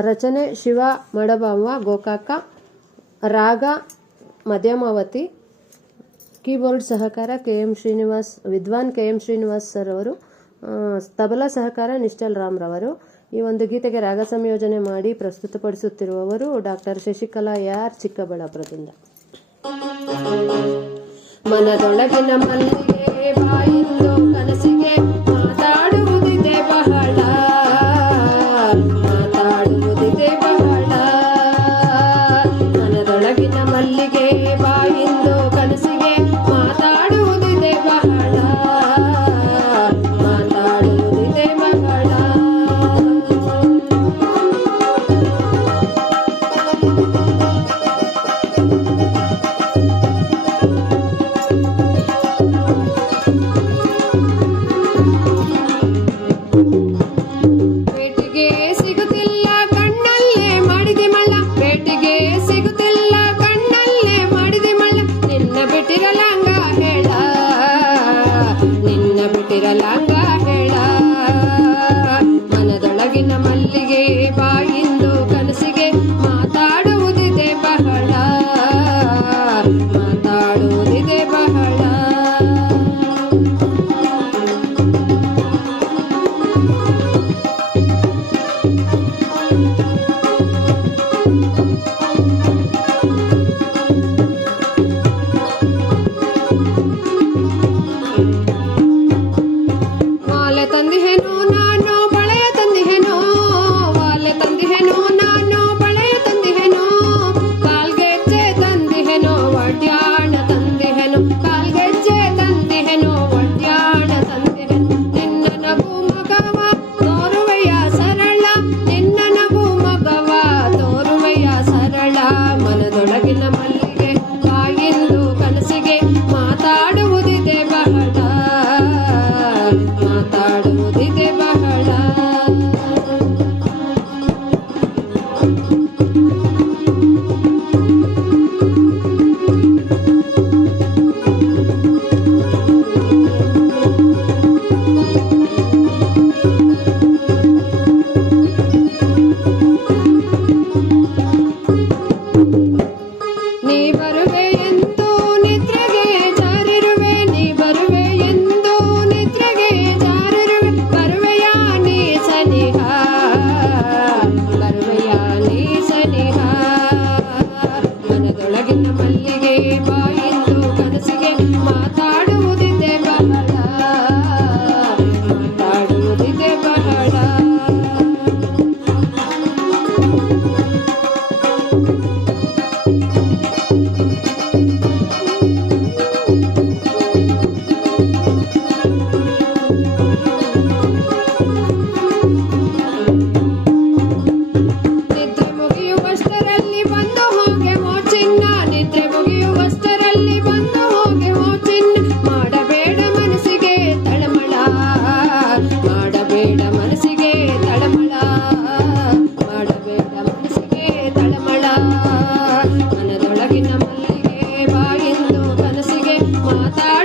ರಚನೆ ಶಿವ ಮಡಬಾಂಬ ಗೋಕಾಕ ರಾಗ ಮಧ್ಯಮಾವತಿ ಕೀಬೋರ್ಡ್ ಸಹಕಾರ K M Srinivas Vidwan K M Srinivas sir ಅವರು ತಬಲ ಸಹಕಾರ ನಿಶ್ಚಲ್ ರಾಮ್ರವರು ಈ ಒಂದು ಗೀತೆಗೆ ರಾಗ ಸಂಯೋಜನೆ ಮಾಡಿ ಪ್ರಸ್ತುತಪಡಿಸುತ್ತಿರುವವರು ಡಾಕ್ಟರ್ ಶಶಿಕಲಾ ಯಾರ್ ಚಿಕ್ಕಬಳ್ಳಾಪುರದಿಂದ. ಮನದೊಳಗಿನ ಮಲ್ಲಿಗೆ ಬಾಯಿಲ್ಲೋ ಮಲ್ಲಿಗೆ ಮಾತಾ